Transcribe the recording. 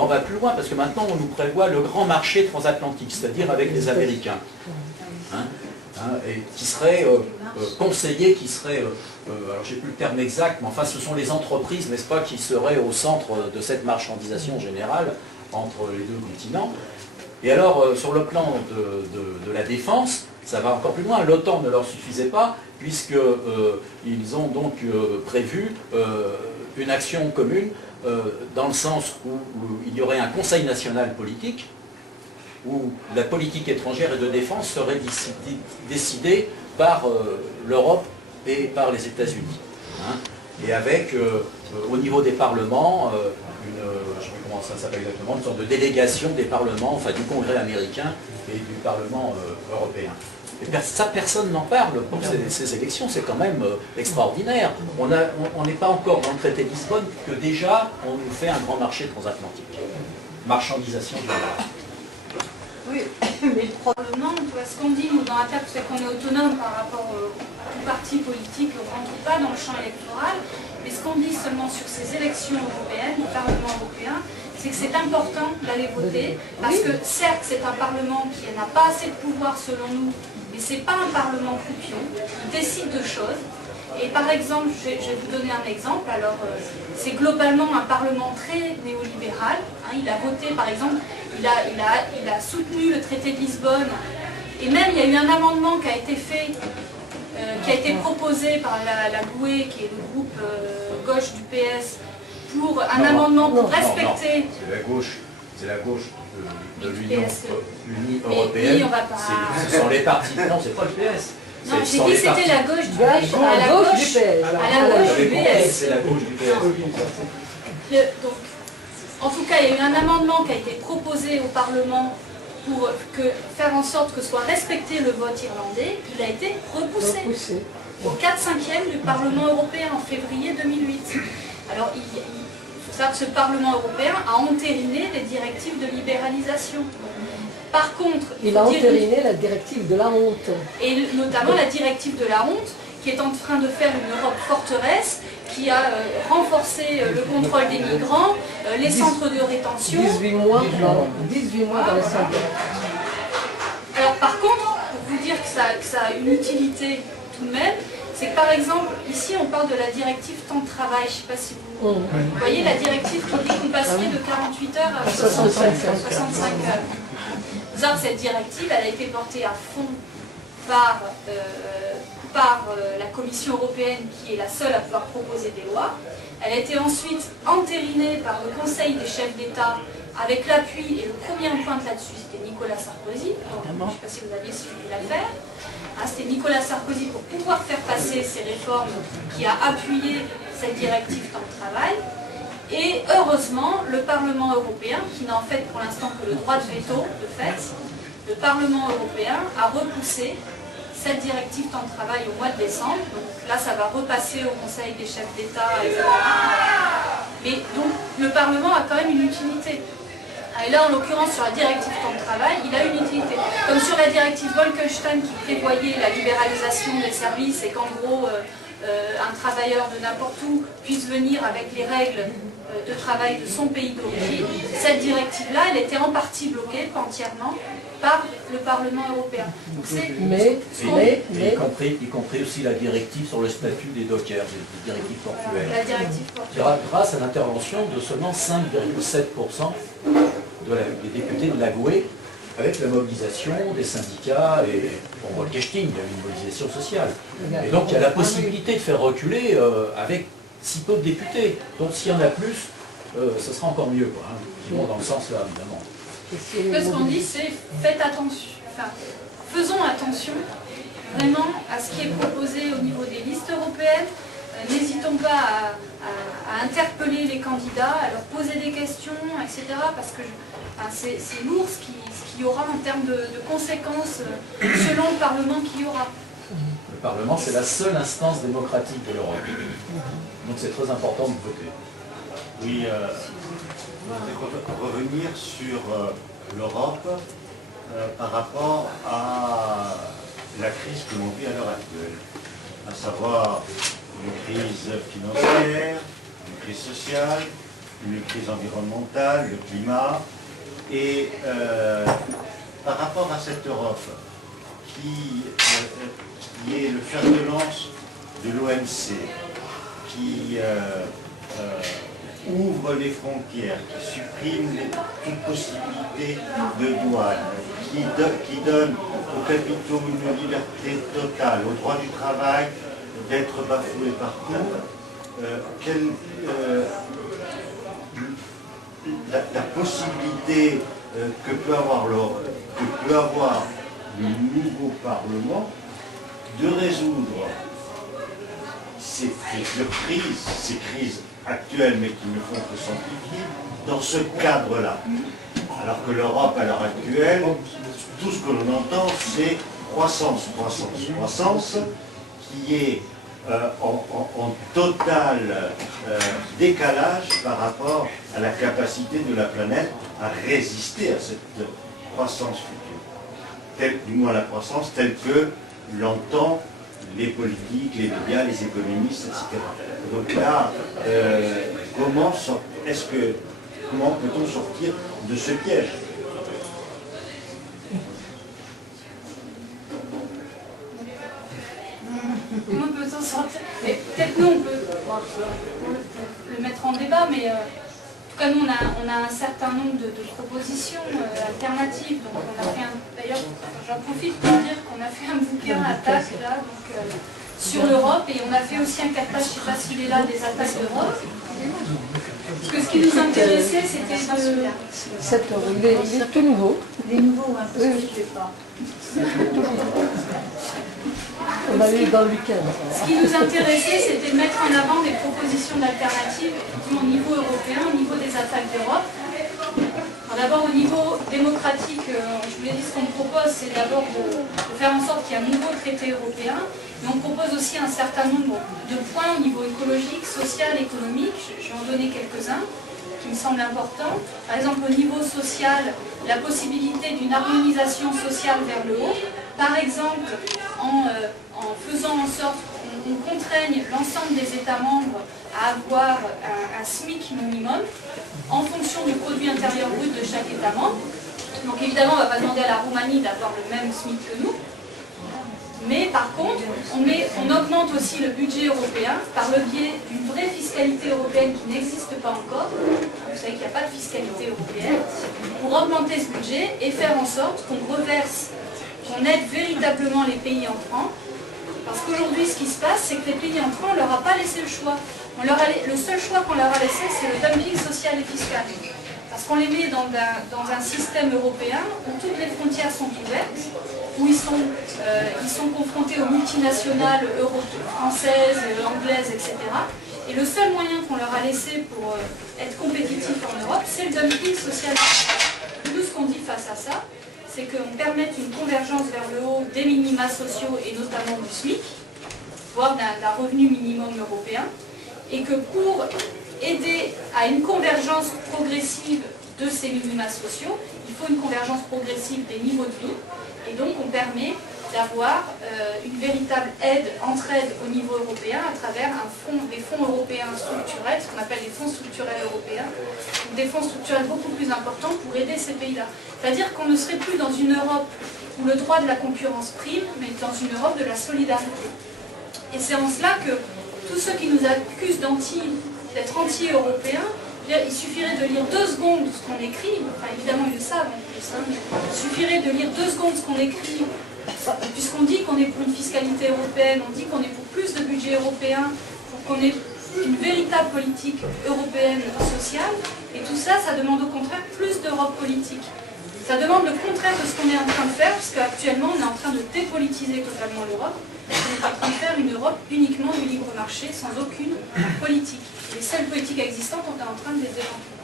On va plus loin parce que maintenant on nous prévoit le grand marché transatlantique, c'est-à-dire avec les Américains, et qui serait conseillé, qui serait, alors j'ai plus le terme exact, mais enfin ce sont les entreprises, n'est-ce pas, qui seraient au centre de cette marchandisation générale entre les deux continents. Et alors sur le plan de la défense, ça va encore plus loin. L'OTAN ne leur suffisait pas, puisqu'ils ont donc prévu une action commune dans le sens où il y aurait un conseil national politique, où la politique étrangère et de défense serait décidée par l'Europe et par les États-Unis. Et avec, au niveau des parlements, je ne sais plus comment ça s'appelle exactement, une sorte de délégation des parlements, enfin du Congrès américain et du Parlement européen. Et ça, personne n'en parle pour ces élections, c'est quand même extraordinaire. On n'est pas encore dans le traité de Lisbonne que déjà on nous fait un grand marché transatlantique. Marchandisation du dollar. Oui, mais probablement, ce qu'on dit nous dans la table, c'est qu'on est autonome par rapport aux partis politiques, on ne rentre pas dans le champ électoral, mais ce qu'on dit seulement sur ces élections européennes, au Parlement européen, c'est que c'est important d'aller voter, parce que certes c'est un Parlement qui n'a pas assez de pouvoir selon nous, mais ce n'est pas un Parlement croupion, il décide de choses. Et par exemple, je vais vous donner un exemple, alors c'est globalement un Parlement très néolibéral, il a voté par exemple, il a soutenu le traité de Lisbonne, et même il y a eu un amendement qui a été fait, qui a été proposé par la GUE, qui est le groupe gauche du PS, pour un amendement pour respecter... Non, c'est la gauche de l'Union européenne, ce sont les partis, non c'est pas le PS. Non, j'ai dit c'était la gauche du PS. À la gauche du PS. C'est la gauche du PS. Donc, en tout cas, il y a eu un amendement qui a été proposé au Parlement pour faire en sorte que soit respecté le vote irlandais. Il a été repoussé au 4/5e du Parlement européen en février 2008. Alors, il faut savoir que ce Parlement européen a entériné les directives de libéralisation. Par contre, il a entériné la directive de la honte. Et notamment la directive de la honte, qui est en train de faire une Europe forteresse, qui a renforcé le contrôle des migrants, les centres de rétention. 18 mois dans les centres. Alors par contre, pour vous dire que ça a une utilité tout de même, c'est que par exemple, ici on parle de la directive temps de travail, je ne sais pas si vous voyez la directive qui dit qu'on passerait de 48 heures à 65 heures. Cette directive, elle a été portée à fond par la Commission européenne, qui est la seule à pouvoir proposer des lois. Elle a été ensuite entérinée par le Conseil des chefs d'État, avec l'appui, et le premier en pointe là-dessus, c'était Nicolas Sarkozy. Donc, je ne sais pas si vous aviez suivi l'affaire. C'était Nicolas Sarkozy, pour pouvoir faire passer ces réformes, qui a appuyé cette directive temps de travail. Et heureusement, le Parlement européen, qui n'a en fait pour l'instant que le droit de veto, de fait, le Parlement européen a repoussé cette directive temps de travail au mois de décembre. Donc là, ça va repasser au Conseil des chefs d'État, etc. Mais donc, le Parlement a quand même une utilité. Et là, en l'occurrence, sur la directive temps de travail, il a une utilité. Comme sur la directive Bolkestein, qui prévoyait la libéralisation des services et qu'en gros, un travailleur de n'importe où puisse venir avec les règles de travail de son pays d'origine, cette directive-là, elle était en partie bloquée, pas entièrement, par le Parlement européen. Donc y compris aussi la directive sur le statut des dockers, des directives portuaires. La directive portuaire. Grâce à l'intervention de seulement 5,7% des députés de la GUE, avec la mobilisation des syndicats et pour Bolkestein, il y a une mobilisation sociale. Et donc il y a la possibilité de faire reculer avec si peu de députés. Donc s'il y en a plus, ce sera encore mieux, quoi, qui vont dans le sens là, évidemment. Ce qu'on dit, c'est faites attention, enfin, faisons attention vraiment à ce qui est proposé au niveau des listes européennes. N'hésitons pas à interpeller les candidats, à leur poser des questions, etc. Parce que c'est lourd ce qu'il y aura en termes de conséquences selon le Parlement qu'il y aura. Le Parlement, c'est la seule instance démocratique de l'Europe. Donc c'est très important de voter. Oui, je voudrais revenir sur l'Europe par rapport à la crise que l'on vit à l'heure actuelle, à savoir une crise financière, une crise sociale, une crise environnementale, le climat, et par rapport à cette Europe qui est le fer de lance de l'OMC, qui ouvre les frontières, qui supprime toute possibilité de douane, qui donne aux capitaux une liberté totale, au droit du travail d'être bafoué partout, la possibilité que peut avoir le nouveau Parlement de résoudre ces crises actuelles, mais qui ne font que s'amplifier, dans ce cadre-là. Alors que l'Europe, à l'heure actuelle, tout ce que l'on entend, c'est croissance, croissance, croissance, qui est en total décalage par rapport à la capacité de la planète à résister à cette croissance future. Du moins la croissance telle que l'entend les politiques, les médias, les économistes, etc. Donc là, comment peut-on sortir de ce piège? Comment peut-on sortir? Peut-être nous, on peut le mettre en débat, mais en tout cas, nous, on a un certain nombre de propositions alternatives. Donc, on a fait d'ailleurs, j'en profite pour dire qu'on a fait un bouquin attaque là, donc, sur l'Europe, et on a fait aussi un cartage, je ne sais pas s'il est là, des attaques d'Europe. Parce que ce qui nous intéressait, c'était de... Il est tout nouveau. Les nouveaux, hein, parce que je ne fais pas. On l'a eu dans le week-end. Ce qui nous intéressait, c'était de mettre en avant des propositions d'alternatives au niveau européen, au niveau des attaques d'Europe. D'abord, au niveau démocratique, je vous l'ai dit, ce qu'on propose, c'est d'abord de faire en sorte qu'il y ait un nouveau traité européen. Mais on propose aussi un certain nombre de points au niveau écologique, social, économique. Je vais en donner quelques-uns qui me semblent importants. Par exemple, au niveau social, la possibilité d'une harmonisation sociale vers le haut. Par exemple, en faisant en sorte qu'on contraigne l'ensemble des États membres à avoir un SMIC minimum en fonction du produit intérieur brut de chaque État membre. Donc évidemment, on ne va pas demander à la Roumanie d'avoir le même SMIC que nous. Mais par contre, on augmente aussi le budget européen par le biais d'une vraie fiscalité européenne qui n'existe pas encore. Vous savez qu'il n'y a pas de fiscalité européenne. Pour augmenter ce budget et faire en sorte qu'on reverse, qu'on aide véritablement les pays entrants. Parce qu'aujourd'hui, ce qui se passe, c'est que les pays entrants, on ne leur a pas laissé le choix. Le seul choix qu'on leur a laissé, c'est le dumping social et fiscal. Parce qu'on les met dans un système européen où toutes les frontières sont ouvertes, où ils sont confrontés aux multinationales françaises, anglaises, etc. Et le seul moyen qu'on leur a laissé pour être compétitifs en Europe, c'est le dumping social. Nous, ce qu'on dit face à ça, c'est qu'on permette une convergence vers le haut des minima sociaux et notamment du SMIC, voire d'un revenu minimum européen, et que pour aider à une convergence progressive de ces minima sociaux, il faut une convergence progressive des niveaux de vie, et donc on permet d'avoir une véritable entraide au niveau européen à travers des fonds européens structurels, ce qu'on appelle les fonds structurels européens, donc des fonds structurels beaucoup plus importants pour aider ces pays-là. C'est-à-dire qu'on ne serait plus dans une Europe où le droit de la concurrence prime, mais dans une Europe de la solidarité. Et c'est en cela que tous ceux qui nous accusent d'être anti-européens, il suffirait de lire 2 secondes ce qu'on écrit, enfin évidemment ils le savent, il suffirait de lire 2 secondes ce qu'on écrit, puisqu'on dit qu'on est pour une fiscalité européenne, on dit qu'on est pour plus de budget européen, pour qu'on ait une véritable politique européenne sociale, et tout ça, ça demande au contraire plus d'Europe politique. Ça demande le contraire de ce qu'on est en train de faire, parce qu'actuellement on est en train de dépolitiser totalement l'Europe. On est en train de faire une Europe uniquement du libre marché, sans aucune politique. Les seules politiques existantes, on est en train de les démanteler.